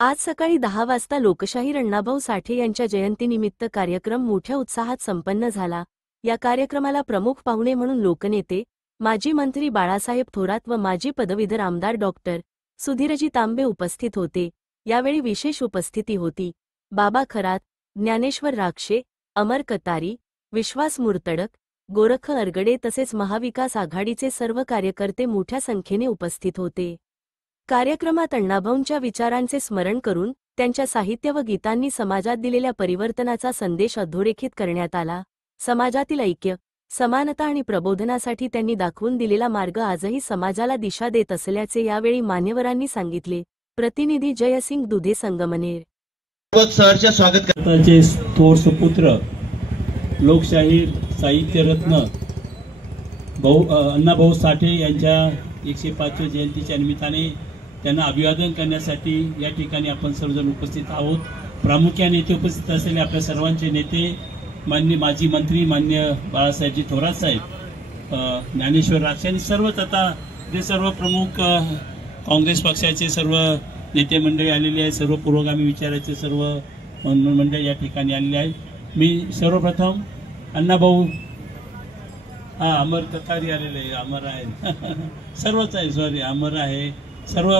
आज सकाळी 10 वाजता लोकशाहीर अण्णाभाऊ साठे यांच्या जयंतीनिमित्त कार्यक्रम मोठ्या उत्साहात संपन्न झाला। या कार्यक्रमाला प्रमुख पाहुणे म्हणून लोकनेते, माजी मंत्री बाळासाहेब थोरात व माजी पदवीधर आमदार डॉक्टर सुधीरजी तांबे उपस्थित होते। यावेळी विशेष उपस्थिती होती बाबा खरात, ज्ञानेश्वर राक्षे, अमर कतारी, विश्वास मुर्तडक, गोरख अरगडे तसेच महाविकास आघाडीचे सर्व कार्यकर्ते मोठ्या संख्येने उपस्थित होते। कार्यक्रमात अण्णाभाऊंच्या विचारांचे स्मरण करून त्यांच्या साहित्य व गीतांनी समाजात दिलेल्या परिवर्तनाचा संदेश अधोरेखित करण्यात आला। समाजातील ऐक्य, समानता आणि प्रबोधनासाठी त्यांनी दाखवून दिलेला मार्ग आजही समाजाला दिशा देत असल्याचे यावेळी मान्यवरांनी सांगितले। प्रतिनिधी जयसिंग दुधे, संगमनेर। सहर्ष स्वागत करताचे थोर सुपुत्र लोकशाहीर साहित्यरत्न अण्णाभाऊ साठे यांच्या 105व्या जयंतीच्या निमित्ताने त्यांना अभिवादन करण्यासाठी या ठिकाणी आपण सर्वजण उपस्थित आहोत। प्रामुख्याने येथे उपस्थित असलेले आपल्या सर्वांचे नेते माननीय माजी मंत्री माननीय बाळासाहेबजी थोरात साहेब, ज्ञानेश्वर राक्षे आणि सर्वच आता जे सर्व प्रमुख काँग्रेस पक्षाचे सर्व नेते मंडळी आलेले आहेत, सर्व पुरोगामी विचाराचे सर्व मंडळी या ठिकाणी आलेले आहेत। मी सर्वप्रथम अण्णाभाऊ अमर कतारी आलेले आहे, अमर आहे सर्वच आहे, सॉरी अमर आहे, सर्व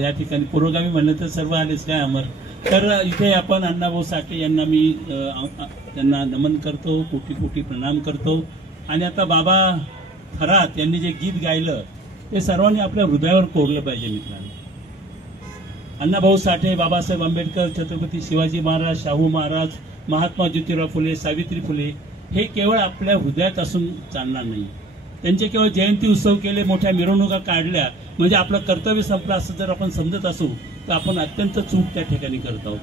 या ठिकाणी पुरोगामी म्हणलं तर सर्व आलेच काय अमर। तर इथे आपण अण्णाभाऊ साठे यांना मी त्यांना नमन करतो, कोटी कोटी प्रणाम करतो। आणि आता बाबा खरात यांनी जे गीत गायलं ते सर्वांनी आपल्या हृदयावर कोरलं पाहिजे मित्रांनो। अण्णाभाऊ साठे, बाबासाहेब आंबेडकर, छत्रपती शिवाजी महाराज, शाहू महाराज, महात्मा ज्योतिराव फुले, सावित्री फुले हे केवळ आपल्या हृदयात असून चालणार नाही। त्यांचे केवळ जयंती उत्सव केले, मोठ्या मिरवणुका काढल्या म्हणजे आपलं कर्तव्य संपलं असं जर आपण समजत असू तर आपण अत्यंत चूक त्या ठिकाणी करत आहोत।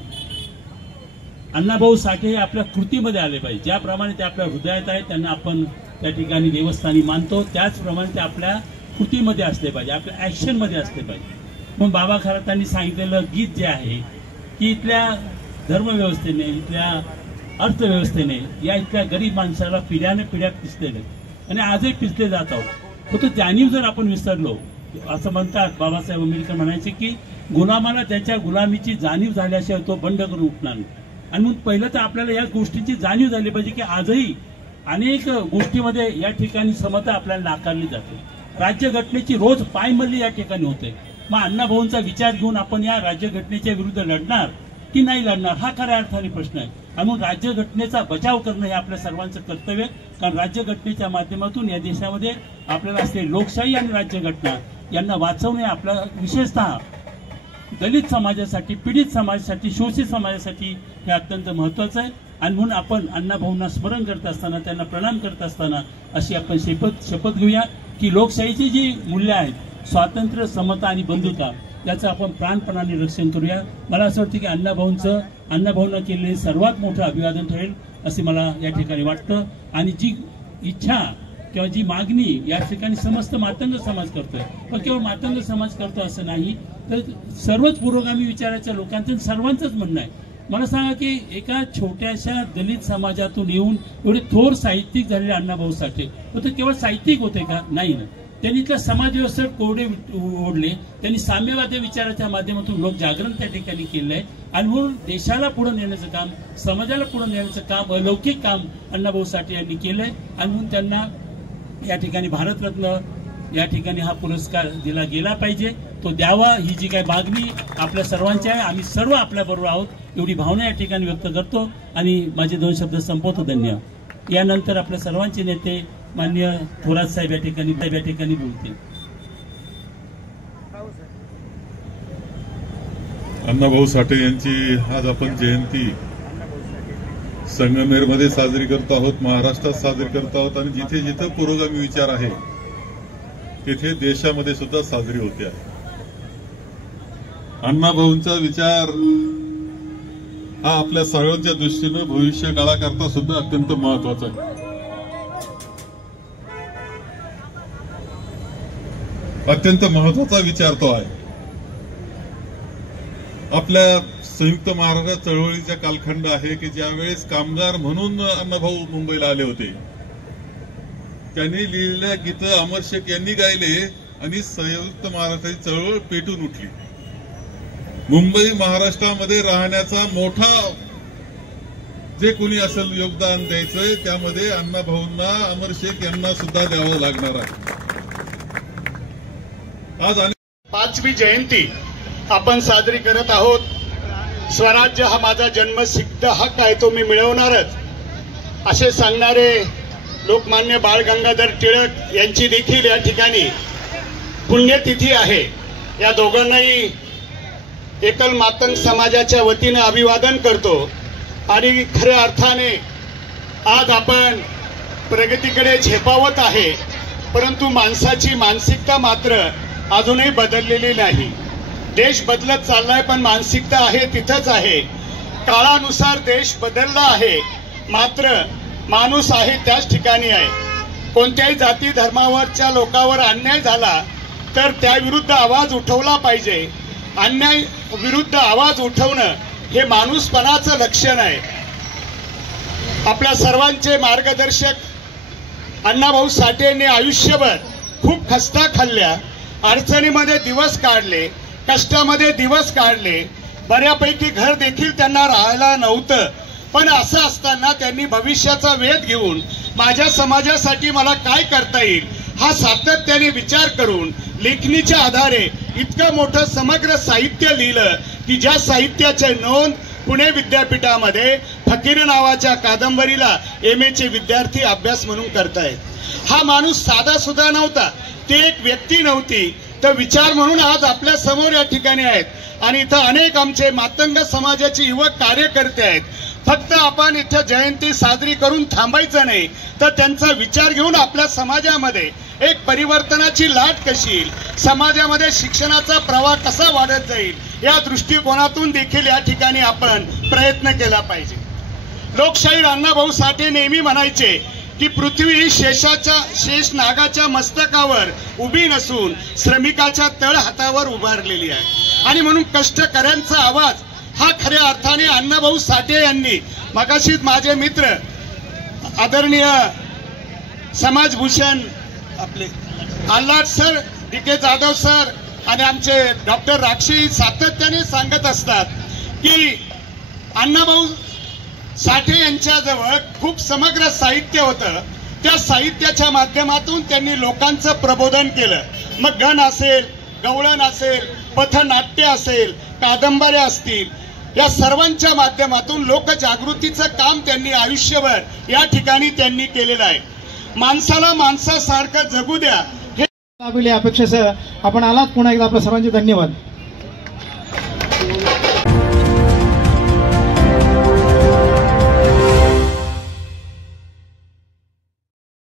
अण्णाभाऊ साठे हे आपल्या कृतीमध्ये आले पाहिजे। ज्याप्रमाणे ते आपल्या हृदयात आहेत त्यांना आपण त्या ठिकाणी देवस्थानी मानतो, त्याचप्रमाणे ते आपल्या कृतीमध्ये असले पाहिजे, आपल्या ॲक्शनमध्ये असले पाहिजे। मग बाबा खरातांनी सांगितलेलं गीत जे आहे की इथल्या धर्मव्यवस्थेने, इथल्या अर्थव्यवस्थेने या इतक्या गरीब माणसाला पिढ्याने पिढ्या पिचलेले आणि आजही पिचले जात आहोत। फक्त जाणीव जर आपण विसरलो, असं म्हणतात बाबासाहेब आंबेडकर म्हणायचे की गुलामाला त्याच्या गुलामीची जाणीव झाल्याशिवाय तो बंड करून उठणार नाही। आणि मग पहिलं तर आपल्याला या गोष्टीची जाणीव झाली पाहिजे की आजही अनेक गोष्टीमध्ये या ठिकाणी समता आपल्याला नाकारली जाते। राज्यघटनेची रोज पायमल्ली या ठिकाणी होते। मग अण्णाभाऊंचा विचार घेऊन आपण या राज्यघटनेच्या विरुद्ध लढणार की नाही लढणार हा खऱ्या अर्थाने प्रश्न आहे। आणि म्हणून राज्यघटनेचा बचाव करणं हे आपल्या सर्वांचं कर्तव्य आहे, कारण राज्यघटनेच्या माध्यमातून या देशामध्ये आपल्याला असलेली लोकशाही आणि राज्यघटना यांना वाचवणे आपला विशेषतः दलित समाजासाठी, पीडित समाजासाठी, शोषित समाजासाठी हे अत्यंत महत्वाचं आहे। आणि म्हणून आपण अण्णाभाऊंना स्मरण करत असताना, त्यांना प्रणाम करत असताना अशी आपण शपथ घेऊया की लोकशाहीची जी मूल्य आहेत, स्वातंत्र्य, समता आणि बंधुता याचं आपण प्राणपणाने रक्षण करूया। मला असं वाटतं की अण्णाभाऊंना केलेले सर्वात मोठं अभिवादन ठरेल असे मला या ठिकाणी वाटतं। आणि जी इच्छा किंवा जी मागणी या ठिकाणी समस्त मातंग समाज करतोय, पण केवळ मातंग समाज करतो असं नाही, तर सर्वच पुरोगामी विचाराच्या लोकांचं सर्वांचंच म्हणणं आहे। मला सांगा की एका छोट्याशा दलित समाजातून येऊन एवढे थोर साहित्यिक झालेले अण्णाभाऊ साठे होते, केवळ साहित्यिक होते का? नाही ना, त्यांनी इथल्या समाज व्यवस्थेत कोरडे ओढले, त्यांनी साम्यवादी विचाराच्या माध्यमातून लोक जागरण त्या ठिकाणी केलं आहे। आणि म्हणून देशाला पुढे नेण्याचं काम, समाजाला पुढे नेण्याचं काम, अलौकिक काम अण्णाभाऊ साठे यांनी केलंय। आणि म्हणून त्यांना या ठिकाणी भारतरत्न या ठिकाणी हा पुरस्कार दिला गेला पाहिजे, तो द्यावा ही जी काही मागणी आपल्या सर्वांची आहे। आम्ही सर्व आपल्या बरोबर आहोत एवढी भावना या ठिकाणी व्यक्त करतो आणि माझे 2 शब्द संपवतो। धन्यवाद। यानंतर आपल्या सर्वांचे नेते माननीय थोरात साहेब या ठिकाणी बोलतील। अण्णाभाऊ साठे यांची आज आपण जयंती संगमेरमध्ये साजरी करत आहोत, महाराष्ट्रात साजरी करत आहोत आणि जिथे जिथे पुरोगामी विचार आहे तिथे देशामध्ये सुद्धा साजरी होते आहे। अण्णाभाऊंचा विचार हा आपल्या सर्वांच्या दृष्टीने भविष्य काळाकरता सुद्धा अत्यंत महत्वाचा आहे। अत्यंत महत्वाचा विचार तो आहे। आपल्या संयुक्त महाराष्ट्र चळवळीचा कालखंड आहे की ज्यावेळेस कामगार म्हणून अण्णाभाऊ मुंबईला आले होते, त्यांनी लिहिलेल्या गीतं अमर शेख यांनी गायले आणि संयुक्त महाराष्ट्राची चळवळ पेटून उठली। मुंबई महाराष्ट्रामध्ये राहण्याचा मोठा जे कोणी असेल योगदान द्यायचंय त्यामध्ये अण्णाभाऊंना, अमर शेख यांना सुद्धा द्यावं लागणार आहे. आज 5वी जयंती आपण साजरी करत आहोत. स्वराज्य हा माझा जन्मसिद्ध हक्क आहे, तो मी मिळवणारच असे सांगणारे लोकमान्य बाळ गंगाधर टिळक यांची देखील या ठिकाणी पुण्यतिथी आहे. या दोघांनाही एकल मातंग समाजाच्या वतीनं अभिवादन करतो. आणि खऱ्या अर्थाने आज आपण प्रगतीकडे झेपावत आहे, परंतु माणसाची मानसिकता मात्र अजूनही बदललेली नाही. देश बदलत चाललाय, पण मानसिकता आहे तिथंच आहे. काळानुसार देश बदलला आहे, मात्र माणूस आहे त्याच ठिकाणी आहे. कोणत्याही जाती धर्मावरच्या लोकांवर अन्याय झाला तर त्याविरुद्ध आवाज उठवला पाहिजे. अन्याय विरुद्ध आवाज उठवणं हे माणूसपणाचं लक्षण आहे. आपल्या सर्वांचे मार्गदर्शक अण्णाभाऊ साठे यांनी आयुष्यभर खूप खस्ता खाल्ल्या, अडचणीमध्ये दिवस काढले, कष्टामध्ये दिवस काढले. बऱ्यापैकी घर देखील त्यांना राहायला नव्हतं, पण असं असताना त्यांनी भविष्याचा वेध घेऊन माझ्या समाजासाठी मला काय करता येईल हा सातत्याने विचार करून लेखणीच्या आधारे इतकं मोठं समग्र साहित्य लिहिलं की ज्या साहित्याची नोंद पुणे विद्यापीठामध्ये फकीर नावाच्या कादंबरीला MA चे विद्यार्थी अभ्यास म्हणून करतायत. हा माणूस साधा सुद्धा नव्हता, ती एक व्यक्ती नव्हती, तर विचार म्हणून आज आपल्या समोर या ठिकाणी आहेत. आणि इथं अनेक आमचे मातंग समाजाचे युवक कार्यकर्ते आहेत. फक्त आपण इथं जयंती साजरी करून थांबायचं नाही, तर त्यांचा विचार घेऊन आपल्या समाजामध्ये एक परिवर्तनाची लाट कशी येईल, समाजामध्ये शिक्षणाचा प्रवाह कसा वाढत जाईल, या दृष्टिकोनातून देखील या ठिकाणी आपण प्रयत्न केला पाहिजे. लोकशाहीर अण्णाभाऊ साठे नेहमी म्हणायचे की पृथ्वी ही शेष नागाच्या मस्तकावर उभी नसून श्रमिकाच्या तळहातावर उभारलेली आहे. आणि म्हणून कष्टकऱ्यांचा आवाज हा खऱ्या अर्थाने अण्णाभाऊ साठे यांनी, मगाशीच माझे मित्र आदरणीय समाजभूषण आपले आल्हाद सर, DK जाधव सर आणि आमचे डॉक्टर राक्षी सातत्याने सांगत असतात की अण्णाभाऊ साठे यांच्याजवळ खूप समग्र साहित्य होतं. त्या साहित्याच्या माध्यमातून त्यांनी लोकांचं प्रबोधन केलं. मग गण असेल, गवळण असेल, पथनाट्य असेल, कादंबऱ्या असतील, या सर्वांच्या माध्यमातून लोकजागृतीचं काम त्यांनी आयुष्यभर या ठिकाणी त्यांनी केलेलं आहे. माणसाला माणसासारखं जगू द्या हे आपल्या अपेक्षेसह आपण आलात. पुन्हा एकदा आपल्या सर्वांचे धन्यवाद.